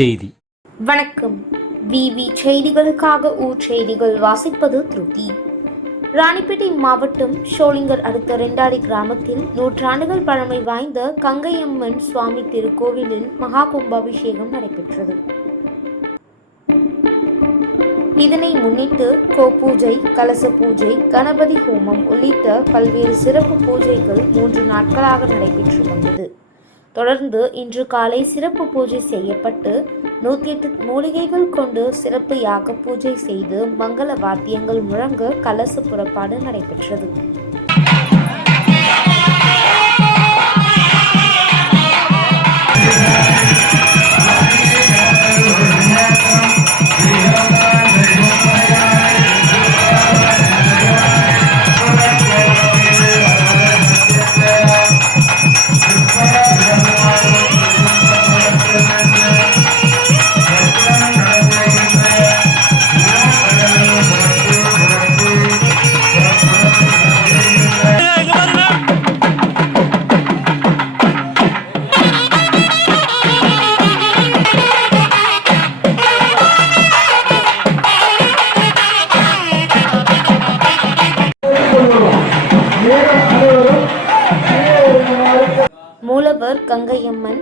செய்தி. வணக்கம். விவி செய்திகளுக்காக ஊர் செய்திகள் வாசிப்பது திருதி. ராணிப்பேட்டை மாவட்டம் ஷோலிங்கர் அடுத்த ரெண்டாடி கிராமத்தில் நூற்றாண்டுகள் பழமை வாய்ந்த கங்கையம்மன் சுவாமி திருக்கோவிலில் மகா கும்பாபிஷேகம் நடைபெற்றது. இதனை முன்னிட்டு கோபூஜை, கலச பூஜை, கணபதி ஹோமம் உள்ளிட்ட பல்வேறு சிறப்பு பூஜைகள் 3 நாட்களாக நடைபெற்று வந்தது. தொடர்ந்து இன்று காலை சிறப்பு பூஜை செய்யப்பட்டு 108 மூலிகைகள் கொண்டு சிறப்பு யாக பூஜை செய்து மங்கள வாத்தியங்கள் முழங்க கலச புறப்பாடு நடைபெற்றது. மூலவர் கங்கையம்மன்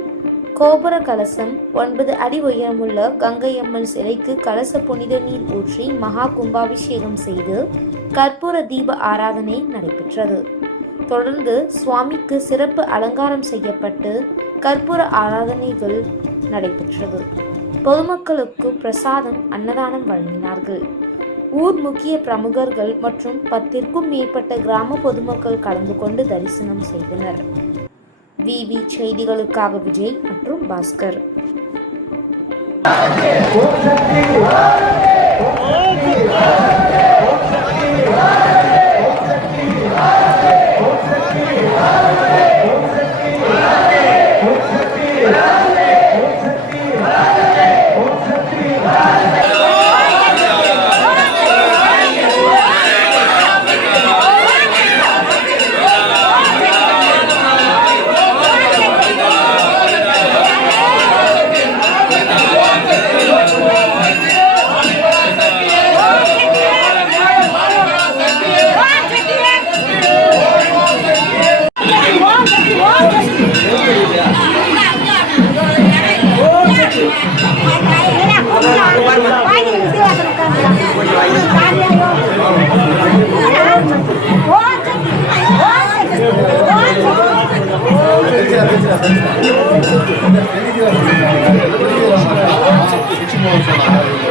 கோபுர கலசம் 9 அடி உயரமுள்ள கங்கையம்மன் சிலைக்கு கலச புனித நீர் ஊற்றி மகா கும்பாபிஷேகம் செய்து கற்பூர தீப ஆராதனை நடைபெற்றது. தொடர்ந்து சுவாமிக்கு சிறப்பு அலங்காரம் செய்யப்பட்டு கற்பூர ஆராதனைகள் நடைபெற்றது. பொதுமக்களுக்கு பிரசாதம், அன்னதானம் வழங்கினார்கள். ஊர் முக்கிய பிரமுகர்கள் மற்றும் 10க்கும் மேற்பட்ட கிராம பொதுமக்கள் கலந்து கொண்டு தரிசனம் செய்தனர். விவி செய்திகளுக்காக விஜய் மற்றும் பாஸ்கர். Thank you.